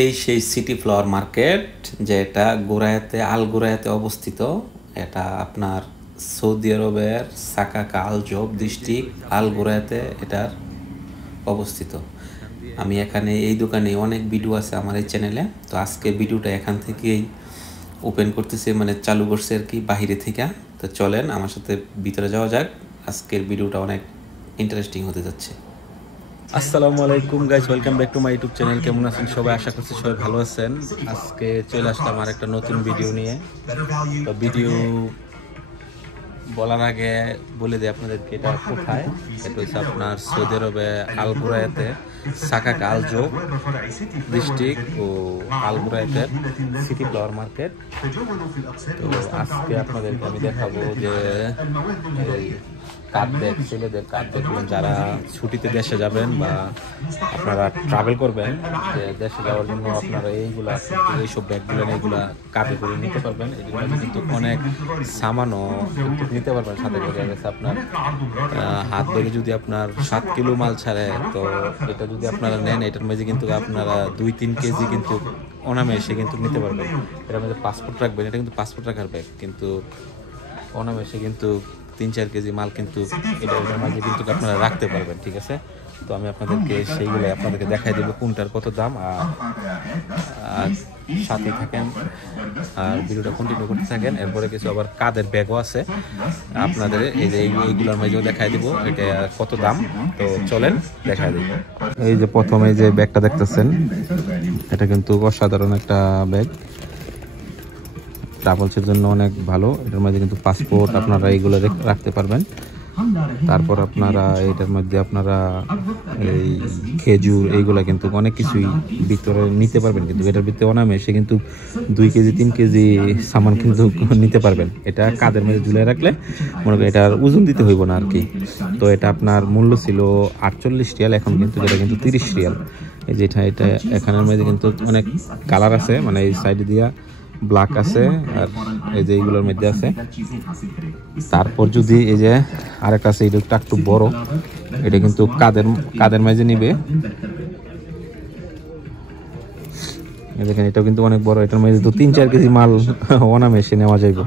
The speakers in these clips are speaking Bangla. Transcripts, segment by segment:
এই সেই সিটি ফ্লাওয়ার মার্কেট, যেটা গোরায়াতে আল গোরায়াতে অবস্থিত। এটা আপনার সৌদি আরবের সাকাকা আল জব ডিস্ট্রিক্ট আল গোরায়াতে এটার অবস্থিত। আমি এখানে এই দোকানে অনেক ভিডিও আছে আমার এই চ্যানেলে, তো আজকে ভিডিওটা এখান থেকেই ওপেন করতেছে, মানে চালু করছে আর কি বাহিরে থেকে। তো চলেন আমার সাথে ভিতরে যাওয়া যাক, আজকের ভিডিওটা অনেক ইন্টারেস্টিং হতে যাচ্ছে। আসসালামু আলাইকুম guys, welcome back to my YouTube channel. কেমন আছেন সবাই? আশা করছি সবাই ভালো আছেন। আজকে চলে আসলাম আর একটা নতুন ভিডিও নিয়ে। তো ভিডিও বলার আগে বলে দিই আপনাদেরকে এটা কোথায়। এটা হচ্ছে আপনার সৌদি আরবে আল গোরায়াতে সাকাকা আল জব ডিস্ট্রিক্ট ও আল গোরায়াতের সিটি ফ্লাওয়ার মার্কেট। তো আজকে আপনাদেরকে আমি দেখাবো যে কার্ড ব্যাগ, ছেলেদের কার্ড ব্যাগ, যারা ছুটিতে দেশে যাবেন বা আপনারা ট্রাভেল করবেন, যে দেশে যাওয়ার জন্য আপনারা এইসব ব্যাগগুলো এইগুলা কার্ডে করে নিতে পারবেন। এগুলো কিন্তু অনেক সামানও কিন্তু নিতে পারবেন সাথে করে। গেছে আপনার হাত ব্যাগে যদি আপনার 7 কিলো মাল ছাড়ে, তো এটা যদি আপনারা নেন, এটার মধ্যে কিন্তু আপনারা 2-3 কেজি কিন্তু অনায়াসে কিন্তু নিতে পারবেন। এটার মধ্যে পাসপোর্ট রাখবেন, এটা কিন্তু পাসপোর্ট রাখার ব্যাগ, কিন্তু অনায়াসে কিন্তু 3-4 কেজি মাল কিন্তু এটার মাঝে কিন্তু আপনারা রাখতে পারবেন। ঠিক আছে, তো আমি আপনাদেরকে সেইগুলো আপনাদেরকে দেখাই দেবো কোনটার কত দাম। আর সাথে থাকেন আর ভিডিওটা কন্টিনিউ করতে থাকেন। এরপরে কিছু আবার কাদের ব্যাগও আছে আপনাদের, এই যে এইগুলোর মাঝেও দেখাই দিব এটা কত দাম। তো চলেন দেখাই দিব। এই যে প্রথমে যে ব্যাগটা দেখতেছেন, এটা কিন্তু অসাধারণ একটা ব্যাগ, ট্রাভেলসের জন্য অনেক ভালো। এটার মধ্যে কিন্তু পাসপোর্ট আপনারা এইগুলো রাখতে পারবেন। তারপর আপনারা এটার মধ্যে আপনারা এই খেজুর এইগুলা কিন্তু অনেক কিছুই ভিতরে নিতে পারবেন, কিন্তু এটার ভিতরে অনায়াসে কিন্তু 2 কেজি 3 কেজি সামান কিন্তু নিতে পারবেন। এটা কাদের মধ্যে ঝুলে রাখলে মনে করেন এটার ওজন দিতে হইব না আর কি। তো এটা আপনার মূল্য ছিল 48 রিয়াল, এখন কিন্তু এটা কিন্তু 30 রিয়াল। এই যে এটা এখানের মধ্যে কিন্তু অনেক কালার আছে, মানে এই সাইডে দিয়া ব্ল্যাক আছে আর এই যে এইগুলোর মধ্যে আছে। তারপর যদি এই যে আরেকটা আছে, এটা একটু বড়, এটা কিন্তু কাদের মাঝে নিবে। দেখেন এটাও কিন্তু অনেক বড়, এটার মধ্যে তো 3-4 কেজি মাল অনায়াসে নেওয়া যাইব।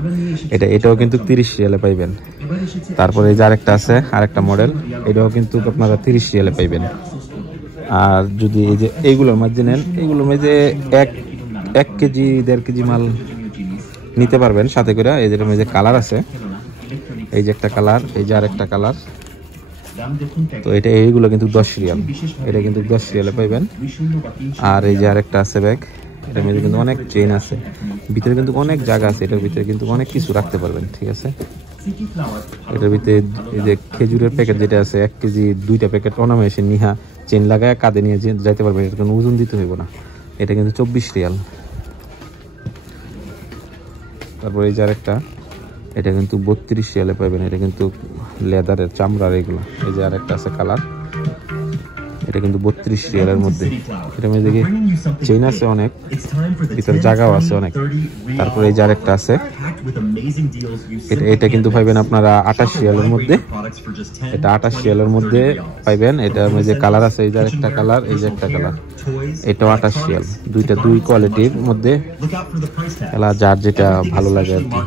এটাও কিন্তু 30 রিয়ালে পাইবেন। তারপরে এই যে আরেকটা আছে, আরেকটা মডেল, এটাও কিন্তু আপনারা 30 রিয়ালে পাইবেন। আর যদি এই যে এইগুলোর মাঝে নেন, এইগুলোর মাঝে 1 কেজি 1.5 কেজি মাল নিতে পারবেন সাথে করে। এই যেটার মধ্যে কালার আছে, এই যে একটা কালার, এই যে আরেকটা কালার। তো এটা এইগুলো কিন্তু 10 রিয়াল, এটা কিন্তু 10 রিয়ালে পাইবেন। আর এই যে আরেকটা আছে ব্যাগ, এটার মধ্যে কিন্তু অনেক চেইন আছে, ভিতরে কিন্তু অনেক জায়গা আছে, এটার ভিতরে কিন্তু অনেক কিছু রাখতে পারবেন। ঠিক আছে, এটার ভিতরে এই যে খেজুরের প্যাকেট যেটা আছে 1 কেজি 2টা প্যাকেট অনায়াসে নিহা চেন লাগায় কাঁধে নিয়ে যাইতে পারবেন। এটা কোনো ওজন দিতে হইব না। এটা কিন্তু 24 রিয়াল। তারপর এই যে আরেকটা, এটা কিন্তু 32 রিয়ালে পাবেন। এটা কিন্তু লেদারের চামড়ার এগুলো। এই যে আরেকটা আছে কালার, এটা কিন্তু 32 রিয়ালের মধ্যে। এটার মধ্যে দেখি চেইন আছে অনেক, ভিতরে জায়গাও আছে অনেক। তারপরে এই যে আরেকটা আছে, এটা কিন্তু পাইবেন আপনারা 28 রিয়ালের মধ্যে। এটা 28 রিয়ালের মধ্যে পাইবেন। এটার মধ্যে কালার আছে, এই যে আরেকটা কালার, এই যে একটা কালার, এটাও 28 রিয়াল। দুই কোয়ালিটির মধ্যে, এলা যার যেটা ভালো লাগে আর কি।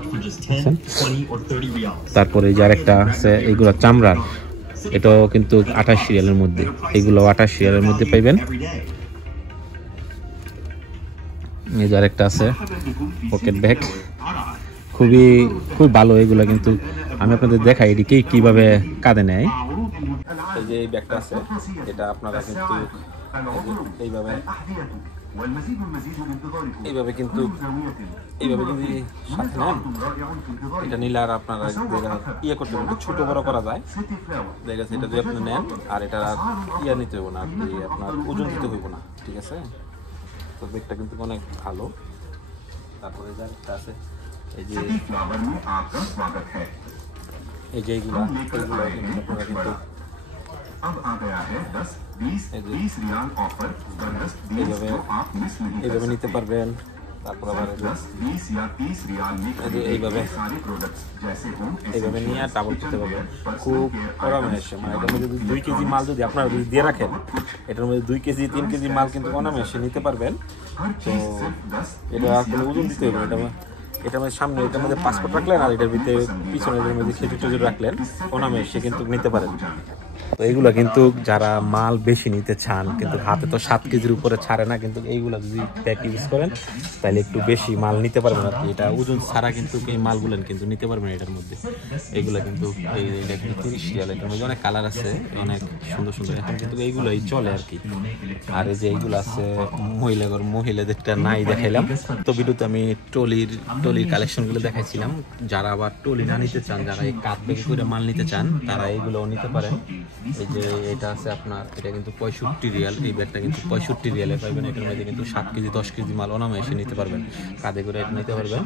তারপরে এই যে আরেকটা আছে, এইগুলো চামড়ার, এটাও কিন্তু 28 রিয়ালের মধ্যে। এইগুলো 28 রিয়ালের মধ্যে পাইবেন। এই যে আরেকটা আছে পকেট ব্যাগ, খুবই ভালো এগুলো। কিন্তু আমি আপনাদের দেখাই এটি কিভাবে কাঁধে নেয়। এই যে এই ব্যাগটা আছে, এটা আপনারা কিন্তু এইভাবে কিন্তু সাথে নেন। এটা নিলে আর আপনারা ইয়ে করতে পারবেন, ছোট বড় করা যায়। দেখা যাচ্ছে এটা যদি আপনি নেন, আর এটা ইয়ে নিতে হইব না, আপনার ওজন দিতে হইব না। ঠিক আছে, তো ব্যাগটা কিন্তু অনেক ভালো। তারপরে যে একটা আছে, এই যে এইগুলা কিন্তু আপনারা কিন্তু এইভাবে নিতে পারবেন। তারপর আবার এইভাবে এইভাবে নিয়ে টাবল করতে পারবেন। খুব অনায়াসে, মানে এটার মধ্যে যদি 2 কেজি মাল যদি আপনারা যদি দিয়ে রাখেন, এটার মধ্যে 2 কেজি 3 কেজি মাল কিন্তু অনায়াসে নিতে পারবেন। তো এটা আসলে ওজন দিতে হবে, এটার মধ্যে সামনে এটার মধ্যে পাসপোর্ট রাখলেন আর এটার ভিতরে পিছনের মধ্যে খেজুর টেজুর রাখলেন, অনায়াসে কিন্তু নিতে পারেন। তো এইগুলা কিন্তু যারা মাল বেশি নিতে চান, কিন্তু হাতে তো 7 কেজির উপরে ছাড়ে না, কিন্তু এইগুলা যদি প্যাক ইউজ করেন তাহলে একটু বেশি মাল নিতে পারবেন আর কি। এটা ওজন ছাড়া কিন্তু এই মালগুলো কিন্তু নিতে পারবেন এটার মধ্যে। এইগুলা কিন্তু এটা কিন্তু 30 রিয়াল, এটার মধ্যে অনেক কালার আছে, অনেক সুন্দর সুন্দর, এখন কিন্তু এইগুলোই চলে আর কি। আর এই যে এইগুলো আছে মহিলাদেরটা নাই দেখাইলাম। তো ভিডিওতে আমি টলির কালেকশনগুলো দেখাইছিলাম। যারা আবার টলি না নিতে চান, যারা এই কাপ ব্যাগে করে মাল নিতে চান, তারা এইগুলোও নিতে পারেন। এই যে এটা আছে আপনার, এটা কিন্তু 65 রিয়াল, এই ব্যাগটা কিন্তু 65 রিয়ালে পাইবেন। এটার মধ্যে কিন্তু 7 কেজি 10 কেজি মাল অনায়াসে নিতে পারবেন, কাঁধে করে এটা নিতে পারবেন।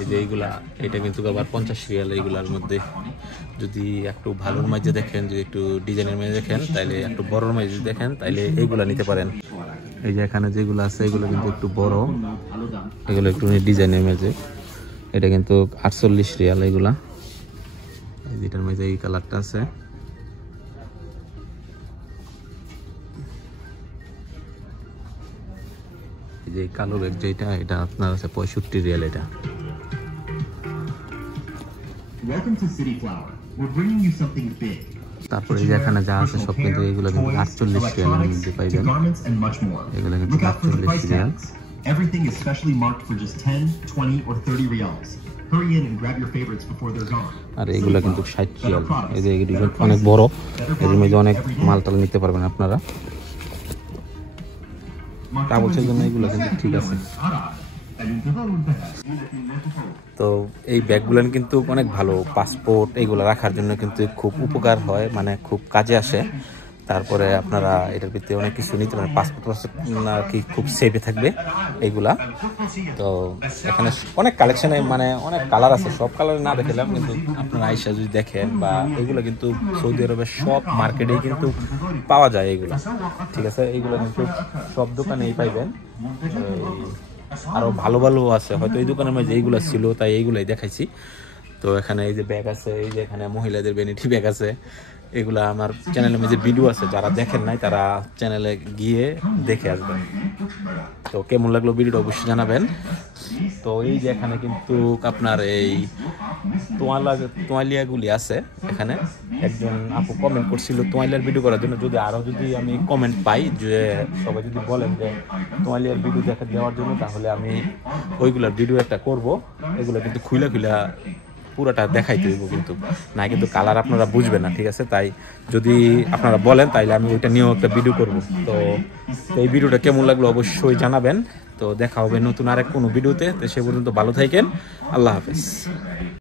এই যে এইগুলা, এটা কিন্তু আবার 50 রিয়াল। এইগুলার মধ্যে যদি একটু ভালোর মাঝে দেখেন, যদি একটু ডিজাইনের মাঝে দেখেন, তাইলে একটু বড়োর মাঝে যদি দেখেন, তাইলে এইগুলা নিতে পারেন। এই যে এখানে যেগুলো আছে এগুলো কিন্তু একটু বড়, এগুলো একটু ডিজাইনের মাঝে, এটা কিন্তু 48 রিয়াল এইগুলা। যেটার মধ্যে এই কালারটা আছে, এই যে কালো ব্যাগ যেটা, এটা আপনার আছে 65 রিয়াল এটা। তারপরে এই যে এখানে যা আছে সব কিন্তু এগুলো কিন্তু 48 রিয়ালের মধ্যে পাইবেন, এগুলো কিন্তু 48 Real. Everything is specially marked for just 10, 20 or 30 riyals. Hurry in and grab your favorites before they're gone. আর এগুলা কিন্তু 60 রিয়াল। এই যে এগুলো অনেক বড়, এর মধ্যে অনেক মালটাল নিতে পারবেন আপনারা। কাগজের জন্য এগুলো কিন্তু ঠিক আছে। তো এই ব্যাগগুলো কিন্তু অনেক ভালো, পাসপোর্ট এইগুলো রাখার জন্য কিন্তু খুব উপকার হয়, মানে খুব কাজে আসে। তারপরে আপনারা এটার ভিতরে অনেক কিছু নিতে পারেন, পাসপোর্ট আর কি খুব সেফে থাকবে এইগুলা। তো এখানে অনেক কালেকশনে, মানে অনেক কালার আছে, সব কালার না দেখালাম, কিন্তু আপনারা আইসা যদি দেখেন, বা এইগুলো কিন্তু সৌদি আরবের সব মার্কেটেই কিন্তু পাওয়া যায় এইগুলা, ঠিক আছে। এইগুলো কিন্তু সব দোকানেই পাইবেন। আরো ভালো ভালো আছে, হয়তো এই দোকানের মধ্যে এইগুলা ছিল তাই এইগুলাই দেখাইছি। তো এখানে এই যে ব্যাগ আছে, এই যে এখানে মহিলাদের ভ্যানিটি ব্যাগ আছে, এগুলা আমার চ্যানেলের মধ্যে ভিডিও আছে, যারা দেখেন নাই তারা চ্যানেলে গিয়ে দেখে আসবেন। তো কেমন লাগলো ভিডিওটা অবশ্যই জানাবেন। তো এই যে এখানে কিন্তু আপনার এই তোয়ালিয়াগুলি আছে, এখানে একজন আপু কমেন্ট করছিল তোয়ালিয়ার ভিডিও করার জন্য। যদি আমি কমেন্ট পাই, যে সবাই যদি বলেন যে তোয়ালিয়ার ভিডিও দেওয়ার জন্য, তাহলে আমি ওইগুলার ভিডিও একটা করব। এগুলো কিন্তু খুইলা পুরোটা দেখাইতে দেবো, কিন্তু না কিন্তু কালার আপনারা বুঝবেন না, ঠিক আছে। তাই যদি আপনারা বলেন তাইলে আমি ওইটা নিয়েও একটা ভিডিও করব। তো এই ভিডিওটা কেমন লাগলো অবশ্যই জানাবেন। তো দেখা হবে নতুন আরেক কোনো ভিডিওতে। তো সে পর্যন্ত ভালো থাকেন, আল্লাহ হাফেজ।